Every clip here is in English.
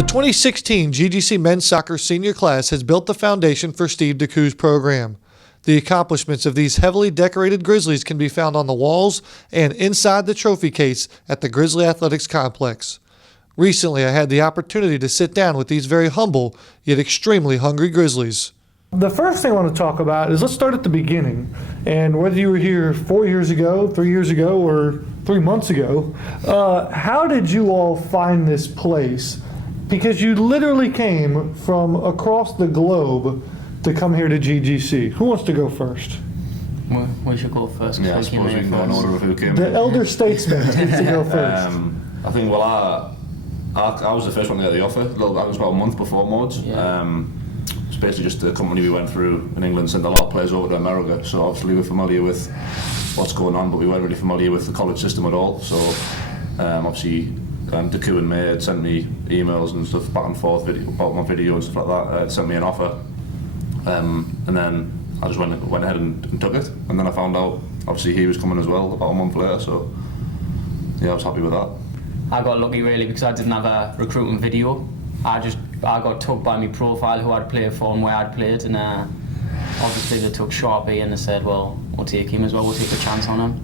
The 2016 GGC men's soccer senior class has built the foundation for Steve DeCou's program. The accomplishments of these heavily decorated Grizzlies can be found on the walls and inside the trophy case at the Grizzly Athletics Complex. Recently, I had the opportunity to sit down with these very humble yet extremely hungry Grizzlies. The first thing I want to talk about is let's start at the beginning. And whether you were here 4 years ago, 3 years ago, or 3 months ago, how did you all find this place? Because you literally came from across the globe to come here to GGC. Who wants to go first? We should go first. Yeah, I suppose we can go in order of who came. The elder statesman needs to go first. I think, I was the first one to get the offer. I was about a month before Mods. Yeah. It's basically just the company we went through in England sent a lot of players over to America, so obviously we're familiar with what's going on, but we weren't really familiar with the college system at all. So obviously DeCou and May had sent me emails and stuff back and forth about my video and stuff like that. Sent me an offer, and then I just went ahead and took it. And then I found out obviously he was coming as well about a month later. So yeah, I was happy with that. I got lucky really because I didn't have a recruitment video. I got took by my profile, who I'd played for and where I'd played, and obviously they took Sharpie and they said, well, we'll take him as well, we'll take a chance on him.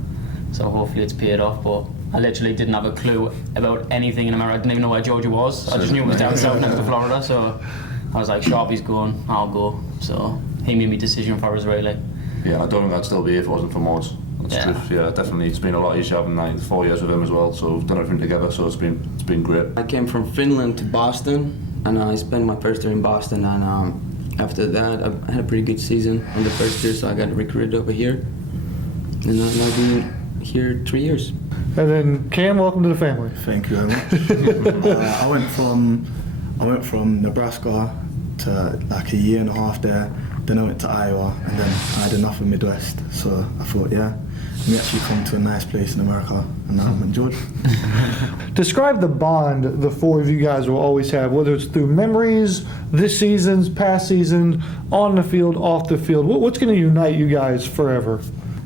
So hopefully it's paid off, but I literally didn't have a clue about anything in America. I didn't even know where Georgia was. I just knew it was down south next to Florida, so I was like, Sharpie's going, I'll go. So he made me decision for us really. Yeah, I don't think I'd still be here if it wasn't for Mods. That's truth. Yeah, definitely. It's been a lot easier having 4 years with him as well. So we've done everything together. So it's been great. I came from Finland to Boston, and I spent my first year in Boston. And after that, I had a pretty good season in the first year, so I got recruited over here, and I've now been here 3 years. And then Cam, welcome to the family. Thank you very much. I went from Nebraska to like a year and a half there. Then I went to Iowa, and then I had enough of Midwest. So I thought, yeah, let me actually come to a nice place in America, and now I'm in Georgia. Describe the bond the four of you guys will always have, whether it's through memories, this season's, past season, on the field, off the field. What's going to unite you guys forever?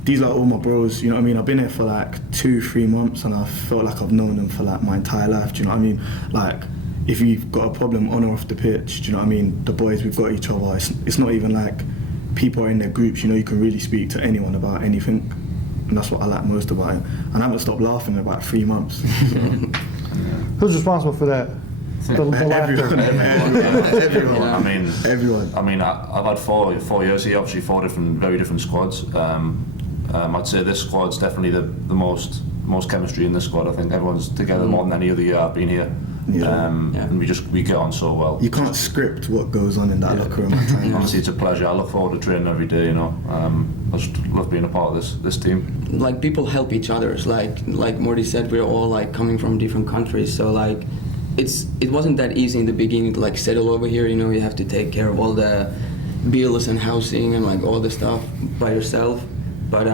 These are all my bros, you know what I mean? I've been here for like 2-3 months, and I felt like I've known them for like my entire life, do you know what I mean? Like, if you've got a problem on or off the pitch, do you know what I mean? The boys, we've got each other. It's not even like people are in their groups, you know, you can really speak to anyone about anything. And that's what I like most about it. And I haven't stopped laughing in about 3 months. So. Who's responsible for that? The laughter. Everyone. Everyone. I mean, I've had 4 years here, obviously 4 very different squads. I'd say this squad's definitely the most chemistry in this squad. I think everyone's together more than any other year I've been here. Yeah. And we get on so well. You can't script what goes on in that locker room at times. Honestly, it's a pleasure. I look forward to training every day, you know. I just love being a part of this team. Like, people help each other. Like Morty said, we're all like coming from different countries, so like it wasn't that easy in the beginning to like settle over here, you know. You have to take care of all the bills and housing and like all the stuff by yourself, but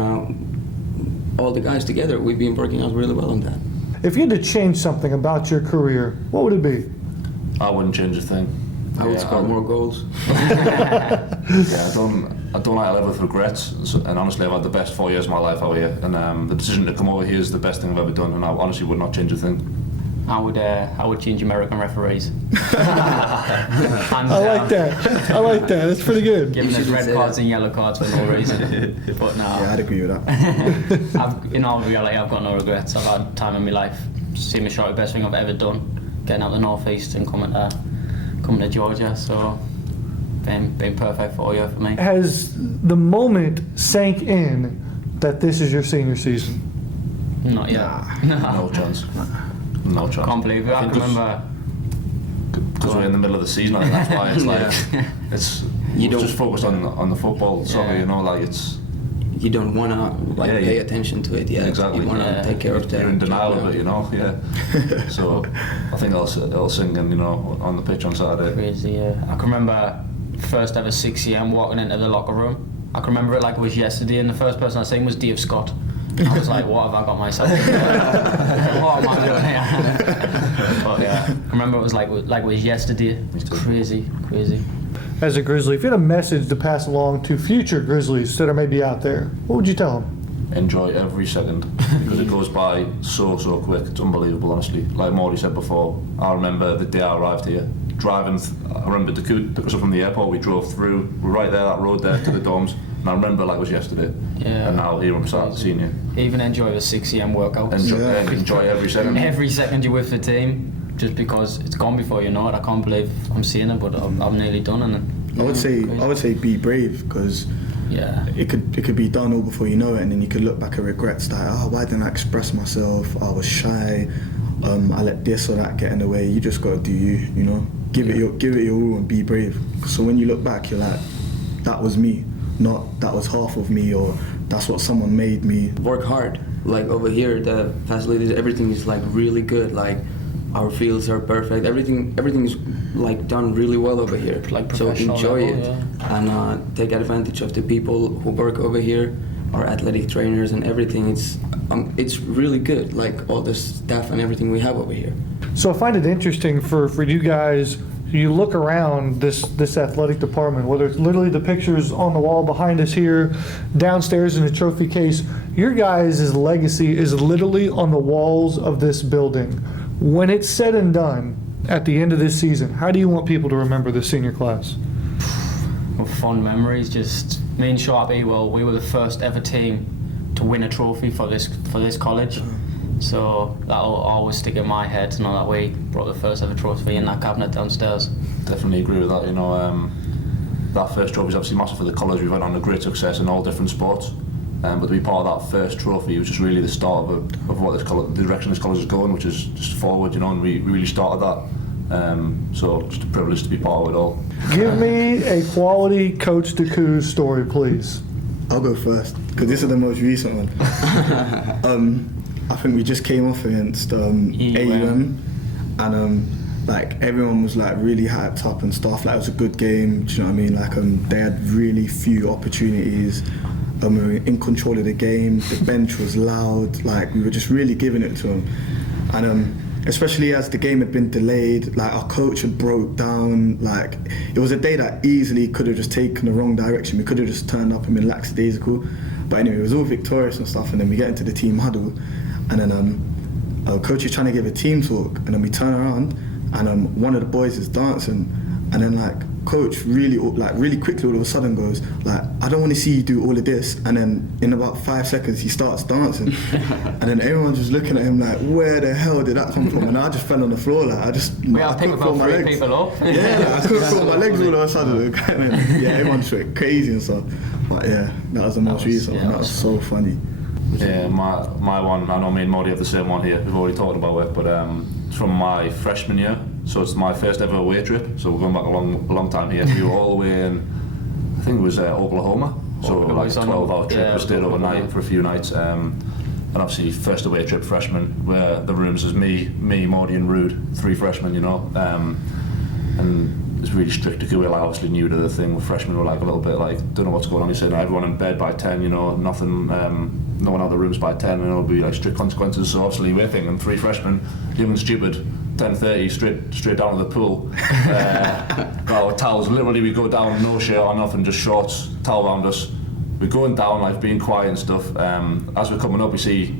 all the guys together, we've been working out really well on that. If you had to change something about your career, what would it be? I wouldn't change a thing. I would score more goals. Yeah, I don't like to live with regrets, and honestly I've had the best 4 years of my life out here, and the decision to come over here is the best thing I've ever done, and I honestly would not change a thing. I would change American referees. I like that. That's pretty good. Giving us red cards and yellow cards for no reason. But no. Yeah, I'd agree with that. In all reality, I've got no regrets. I've had time in my life. Seemed the best thing I've ever done. Getting out the northeast and coming to Georgia. So been perfect for you for me. Has the moment sank in that this is your senior season? Not yet. No chance. No chance. Can't believe it. I can remember. Because we're in the middle of the season, I think that's why it's like just focus on the football, soccer, you know, like it's. You don't want to pay attention to it yet. Exactly. You want to take care of that. You're in denial of it, you know. Yeah. So I think it'll sink in, you know, on the pitch on Saturday. Crazy. Yeah. I can remember first ever 6 a.m. walking into the locker room. I can remember it like it was yesterday, and the first person I seen was Dave Scott. I was like, what have I got myself into? What am I doing here? But yeah, I remember it was like it was yesterday. It was crazy. As a Grizzly, if you had a message to pass along to future Grizzlies that are maybe out there, what would you tell them? Enjoy every second, because It goes by so quick. It's unbelievable, honestly. Like Morty said before, I remember the day I arrived here. Driving, I remember Daku took us up from the airport. We drove through. We're right there, that road there to the dorms. And I remember like it was yesterday. Yeah. And now here I'm starting seeing you. Even enjoy the 6 a.m. workouts. Enjoy every second. Every second you're with the team, just because it's gone before you know it. I can't believe I'm seeing it, but I'm nearly done. And I would say be brave, because it could be done all before you know it, and then you could look back at regrets like, oh, why didn't I express myself? I was shy. I let this or that get in the way. You just gotta do you. You know, give it your all and be brave. So when you look back, you're like, that was me, not that was half of me, or that's what someone made me. Work hard. Like over here, the facilities, everything is like really good. Like our fields are perfect. Everything is like done really well over here. Like so professional enjoy level, it and take advantage of the people who work over here, our athletic trainers and everything. It's really good. Like all the staff and everything we have over here. So I find it interesting for you guys. You look around this athletic department, whether it's literally the pictures on the wall behind us here, downstairs in the trophy case. Your guys' legacy is literally on the walls of this building. When it's said and done at the end of this season, how do you want people to remember the senior class? Well, fond memories. Just me and Sharpie. Well, we were the first ever team to win a trophy for this college. So that'll always stick in my head to know that we brought the first ever trophy in that cabinet downstairs. Definitely agree with that. You know, that first trophy is obviously massive for the college. We've had on a great success in all different sports, but to be part of that first trophy was just really the start of what the direction this college is going, which is just forward. You know, and we really started that. So just a privilege to be part of it all. Give me a quality Coach Daku story, please. I'll go first, because this is the most recent one. I think we just came off against AUM, and like everyone was like really hyped up and stuff. Like it was a good game. Do you know what I mean? Like they had really few opportunities. We were in control of the game. The bench was loud. Like we were just really giving it to them. And especially as the game had been delayed, like our coach had broke down. Like it was a day that easily could have just taken the wrong direction. We could have just turned up and been lackadaisical. But anyway, it was all victorious and stuff. And then we get into the team huddle. And then our coach is trying to give a team talk, and then we turn around, and one of the boys is dancing, and then like coach really quickly all of a sudden goes like, I don't want to see you do all of this, and then in about 5 seconds he starts dancing, and then everyone's just looking at him like, where the hell did that come from? And I just fell on the floor like I picked about 3 people up. Yeah, like, I couldn't feel my legs all of a sudden. And then, yeah, everyone just went crazy and stuff. But yeah, that was the most recent one. That was so funny. Yeah, my one, I know me and Modi have the same one here, we've already talked about it, but it's from my freshman year, so it's my first ever away trip, so we're going back a long time here. We were all the way in, I think it was Oklahoma, so like a 12-hour trip, we stayed overnight for a few nights, and obviously first away trip freshman, where the rooms was me, Modi and Rude, 3 freshmen, you know, and it's really strict. We were like obviously new to the thing. With freshmen, we're like a little bit like, don't know what's going on. He said everyone in bed by 10, you know, nothing, no one out of the rooms by 10, and it'll be like strict consequences. So obviously we're thinking 3 freshmen, young and stupid, 10:30 straight down to the pool. Got our towels. Literally, we go down, no shirt or nothing, just shorts, towel around us. We're going down, like being quiet and stuff. As we're coming up, we see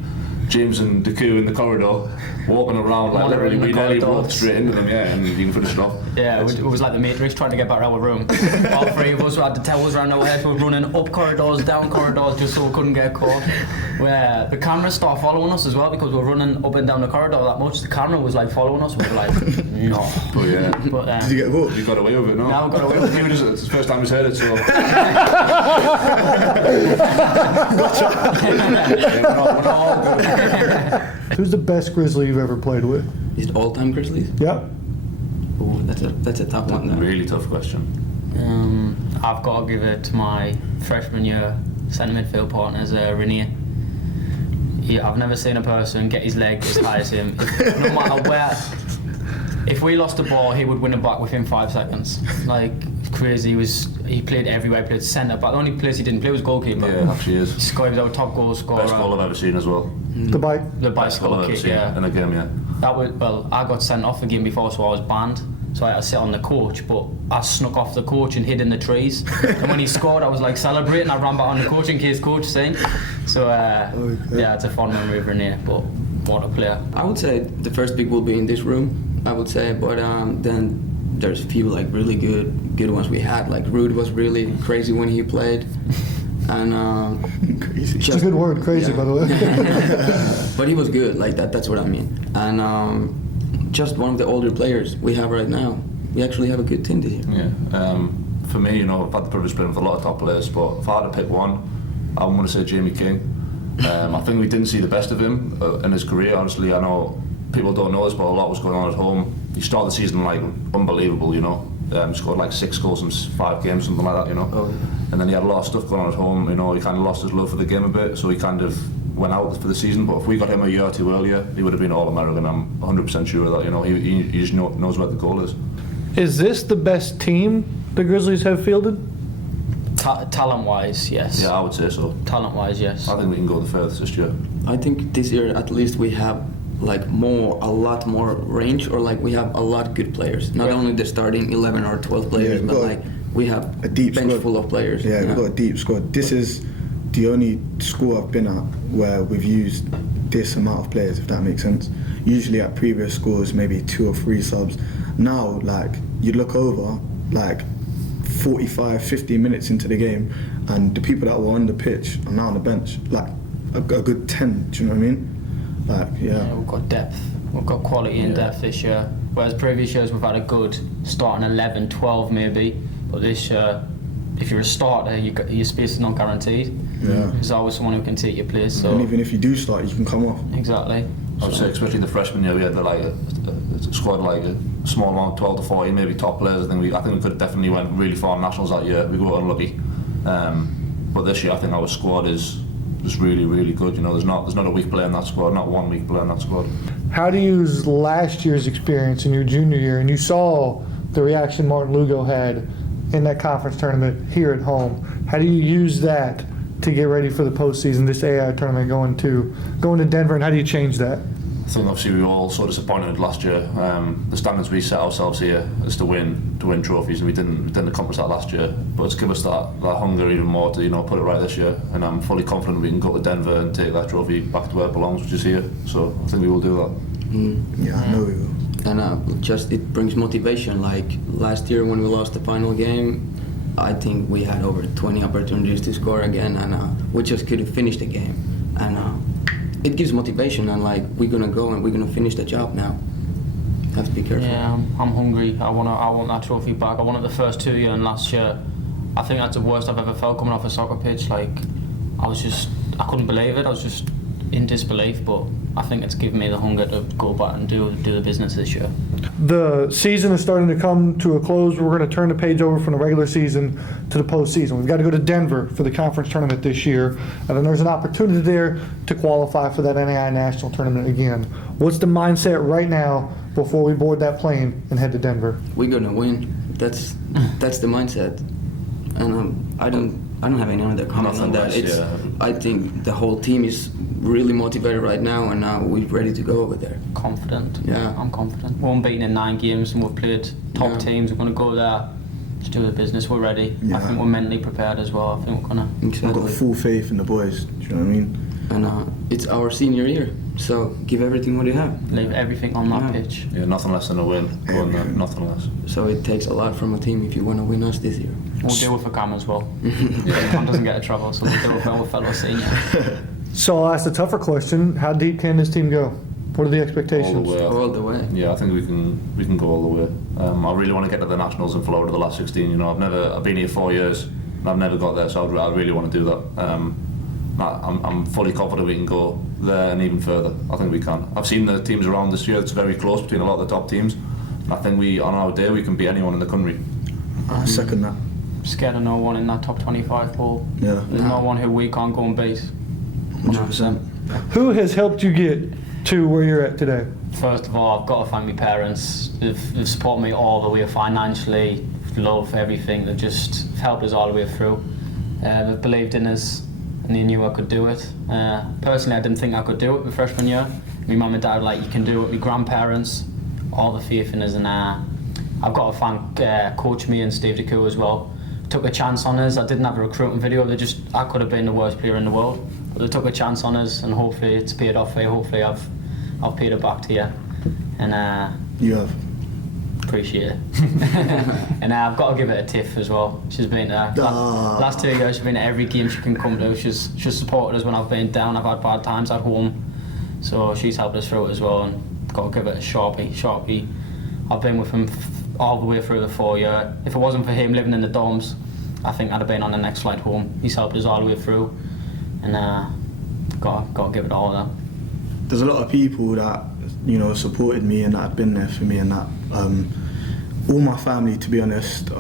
James and Daku in the corridor walking around, like literally we nearly walked straight into them, yeah, and you can finish it off. Yeah, it was like the Matrix trying to get back to our room. All 3 of us had the towels around our heads, we were running up corridors, down corridors, just so we couldn't get caught. Where the cameras started following us as well, because we were running up and down the corridor that much. The camera was like following us, we were like, no. Oh yeah. But, did you get caught? You got away with it, no? No, we got away with it. It's the first time he's heard it, so. We're not all good. Who's the best Grizzly you've ever played with? Is it all-time Grizzlies? Yep. Oh, that's a tough one. Though. Really tough question. I've got to give it to my freshman year centre midfield partners, Renier. I've never seen a person get his leg as high as him. No matter where, if we lost the ball, he would win it back within 5 seconds. Like, crazy. He played everywhere. He played centre back. The only place he didn't play was goalkeeper. Yeah, actually is. He was our top goal scorer. Best goal I've ever seen as well. The bike. The Best goal bicycle I've ever kick, seen yeah. in a game, yeah. That was, well, I got sent off the game before, so I was banned. so I had to sit on the coach, but I snuck off the coach and hid in the trees. And when he scored, I was like celebrating. I ran back on the coach in case coach seen. So yeah, it's a fun memory of Renier, but what a player. I would say the first pick will be in this room, I would say, but then there's a few like really good ones we had. Like Ruud was really crazy when he played, and Crazy. It's a good word, crazy, by the way. but he was good, like that. That's what I mean. And just one of the older players we have right now. We actually have a good team this year. Yeah. For me, I've had the privilege of playing with a lot of top players, but if I had to pick one, I want to say Jamie King. I think we didn't see the best of him in his career. Honestly, I know people don't know this, but a lot was going on at home. He started the season like unbelievable, scored like 6 goals in 5 games, something like that, Oh, yeah. And then he had a lot of stuff going on at home. He kind of lost his love for the game a bit, so he kind of went out for the season. But if we got him a year or two earlier, he would have been All-American. I'm 100% sure of that. He just knows where the goal is. Is this the best team the Grizzlies have fielded? Talent-wise, yes. Yeah, I would say so. Talent-wise, yes. I think we can go the furthest this year. I think this year at least we have like a lot more range, or like we have a lot good players. Not only the starting 11 or 12 players, Yeah, but like we have a deep bench squad. full of players. Yeah, we've got a deep squad. This is the only school I've been at where we've used this amount of players, if that makes sense. Usually at previous schools, maybe 2 or 3 subs. Now, like, you look over, like, 45, 50 minutes into the game, and the people that were on the pitch are now on the bench, like, a good 10, do you know what I mean? Like, yeah. We've got depth. We've got quality and depth this year. Whereas previous years we've had a good starting 11, 12 maybe. But this year, if you're a starter, your space is not guaranteed. Yeah. There's always someone who can take your place. So And even if you do start, you can come off. exactly. I would say, especially the freshman year, we had a squad like a small amount, 12 to 14, maybe top players. I think we could have definitely went really far in nationals that year. We got unlucky, but this year I think our squad is just really, really good. There's not a weak player in that squad, not one weak player in that squad. How do you use last year's experience in your junior year, and you saw the reaction Martin Lugo had in that conference tournament here at home? How do you use that to get ready for the postseason, this AI tournament going to Denver, and how do you change that? I think obviously we were all so disappointed last year. The standards we set ourselves here is to win trophies, and we didn't accomplish that last year. But it's given us that hunger even more to put it right this year. And I'm fully confident we can go to Denver and take that trophy back to where it belongs, which is here. So I think we will do that. Yeah, I know we will. And just it brings motivation. Like last year when we lost the final game, I think we had over 20 opportunities to score again, and we just couldn't finish the game. And it gives motivation, and like we're gonna go and we're gonna finish the job now. Have to be careful. Yeah, I'm hungry. I want that trophy back. I won it the first 2 years, and last year, I think that's the worst I've ever felt coming off a soccer pitch. Like, I couldn't believe it. I was just in disbelief. But I think it's given me the hunger to go back and do the business this year. The season is starting to come to a close. We're going to turn the page over from the regular season to the postseason. We've got to go to Denver for the conference tournament this year, and then there's an opportunity there to qualify for that NAI national tournament again. What's the mindset right now before we board that plane and head to Denver? We're gonna win. That's the mindset, and I don't have any other comment on that. Nothing less, yeah. I think the whole team is really motivated right now, and now we're ready to go over there. Confident. Yeah. I'm confident. We're unbeaten in 9 games, and we've played top Yeah. teams. We're going to go there, just do the business. We're ready. I Yeah. think we're mentally prepared as well. I think we're going to. I've got Exactly. full faith in the boys, do you know what I mean? And it's our senior year, so give everything what you have. leave everything on that Yeah. pitch. Yeah, nothing less than a win. Go on there, nothing less. So it takes a lot from a team if you want to win us this year. We'll do it for Cam as well. Cam doesn't get in trouble, so we'll do it for our fellow senior. So I'll ask a tougher question. How deep can this team go? What are the All expectations? the way. All the way. Yeah, I think we can go all the way. I really want to get to the nationals in Florida, the last 16. I've been here 4 years and I've never got there, so I really want to do that. I'm fully confident we can go there and even further. I think we can. I've seen the teams around this year. It's very close between a lot of the top teams. And I think on our day we can beat anyone in the country. I second that. Scared of no one in that top 25 pool. Yeah. There's no one who we can't go and beat. 100%. Who has helped you get to where you're at today? First of all, I've got to thank my parents. They've supported me all the way financially, love, everything. They've just helped us all the way through. They've believed in us and they knew I could do it. Personally, I didn't think I could do it my freshman year. My mum and dad were like, you can do it. My grandparents, all the faith in us, and I've got to thank Coach me and Steve DeCoe as well. Took a chance on us. I didn't have a recruiting video. I could have been the worst player in the world, but they took a chance on us, and hopefully it's paid off for you. Hopefully I've paid it back to you, and You have. appreciate it. And I've got to give it a tiff as well. She's been last 2 years. She's been at every game she can come to. She's supported us when I've been down. I've had bad times at home, so she's helped us through it as well. And got to give it a Sharpie. I've been with him all the way through the 4 year. If it wasn't for him living in the dorms, I think I'd have been on the next flight home. He's helped us all the way through, and got to give it all that. There's a lot of people that, you know, supported me and that have been there for me, and that all my family, to be honest.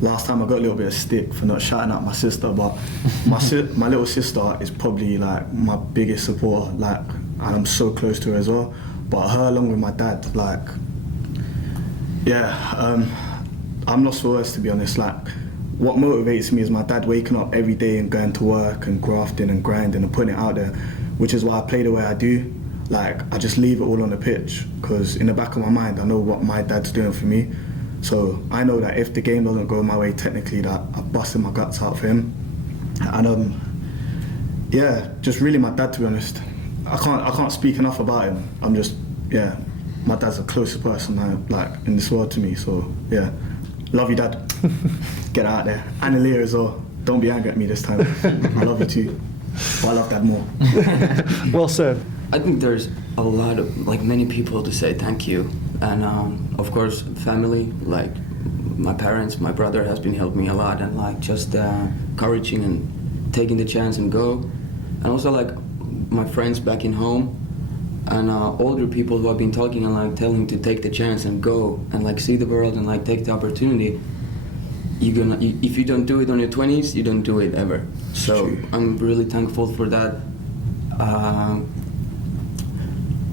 Last time I got a little bit of stick for not shouting out my sister, but my little sister is probably like my biggest supporter, like, and I'm so close to her as well. But her along with my dad, like, yeah, I'm lost for words, to be honest. Like, what motivates me is my dad waking up every day and going to work and grafting and grinding and putting it out there, which is why I play the way I do. Like, I just leave it all on the pitch, because in the back of my mind I know what my dad's doing for me. So I know that if the game doesn't go my way technically, that I've busted my guts out for him. And yeah, just really my dad, to be honest. I can't speak enough about him. I'm just, yeah, my dad's the closest person in this world to me. So yeah, love you, Dad. Get out there. And Aaliyah as well. Don't be angry at me this time. I love you too, but I love Dad more. Well said. I think there's a lot of, like, many people to say thank you, and of course family, like my parents, my brother has been helping me a lot, and like just encouraging and taking the chance and go, and also like my friends back in home, and older people who have been talking and like telling to take the chance and go and like see the world and like take the opportunity. If you don't do it on your 20s, you don't do it ever. So I'm really thankful for that.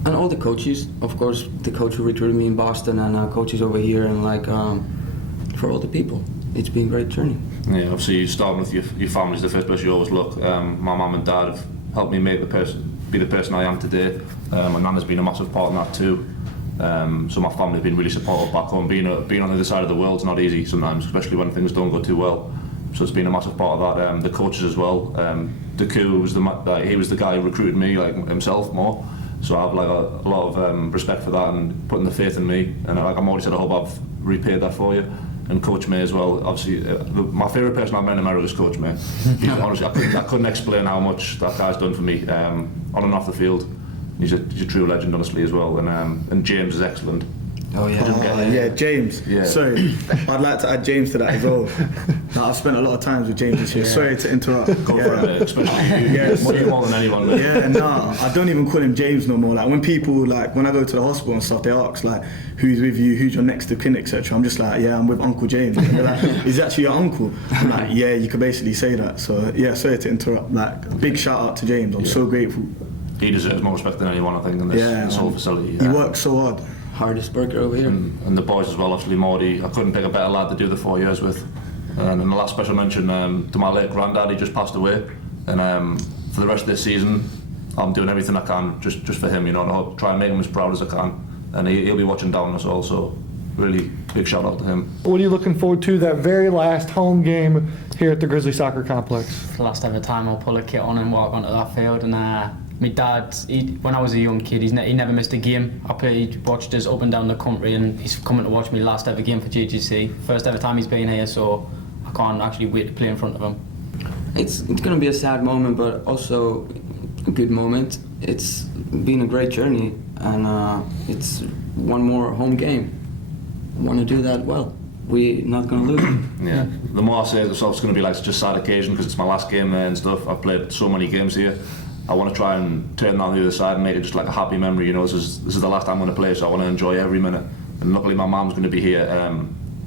And all the coaches, of course, the coach who recruited me in Boston, and coaches over here, and like for all the people. It's been a great journey. Yeah, obviously starting with your family is the first place you always look. My mum and dad have helped me be the person I am today. My nan has been a massive part in that too. So my family have been really supportive back home. Being on the other side of the world is not easy sometimes, especially when things don't go too well. So it's been a massive part of that. The coaches as well. Deku was he was the guy who recruited me, like himself more. So I have like a lot of respect for that and putting the faith in me. And like I'm already said, I hope I've repaid that for you. And Coach May as well. Obviously, my favourite person I've met in America is Coach May. Honestly, I couldn't explain how much that guy's done for me on and off the field. He's a true legend, honestly, as well. And James is excellent. Oh yeah. Yeah, James. Yeah. Sorry, I'd like to add James to that as well. I've spent a lot of times with James this year. Yeah. Sorry to interrupt. Go for it, especially you. Yes. You more than anyone. Man. Yeah, no, I don't even call him James no more. Like when people, like when I go to the hospital and stuff, they ask like, who's with you, who's your next of kin, etc. I'm just like, yeah, I'm with Uncle James. And they're like, is he actually your uncle? I'm like, yeah, you could basically say that. So yeah, sorry to interrupt. Like a big shout out to James. I'm so grateful. He deserves more respect than anyone, I think, in this whole facility. He works so hard. Hardest worker over here. And the boys as well, obviously Morty. I couldn't pick a better lad to do the 4 years with. And the last special mention to my late granddad, he just passed away. And for the rest of this season, I'm doing everything I can just for him, you know, and I'll try and make him as proud as I can. And he'll be watching down us all, so really big shout out to him. What are you looking forward to that very last home game here at the Grizzly Soccer Complex? For the last ever time I'll pull a kit on and walk onto that field, and my dad, when I was a young kid, he never missed a game. He watched us up and down the country, and he's coming to watch me last ever game for GGC. First ever time he's been here, so I can't actually wait to play in front of him. It's going to be a sad moment, but also a good moment. It's been a great journey, and it's one more home game. Want to do that well. We're not going to lose. Yeah, the more I say it, it's going to be like just a sad occasion because it's my last game there and stuff. I've played so many games here. I want to try and turn that on the other side and make it just like a happy memory. You know, this is the last time I'm going to play, so I want to enjoy every minute. And luckily, my mum's going to be here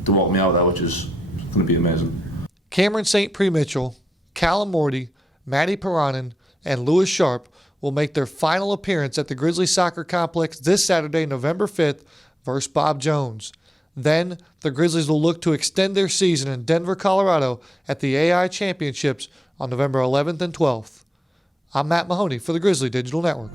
to walk me out there, which is going to be amazing. Cameron St. Pre-Mitchell, Callum Morty, Matty Peranen, and Lewis Sharp will make their final appearance at the Grizzly Soccer Complex this Saturday, November 5th, versus Bob Jones. Then, the Grizzlies will look to extend their season in Denver, Colorado at the AI Championships on November 11th and 12th. I'm Matt Mahoney for the Grizzly Digital Network.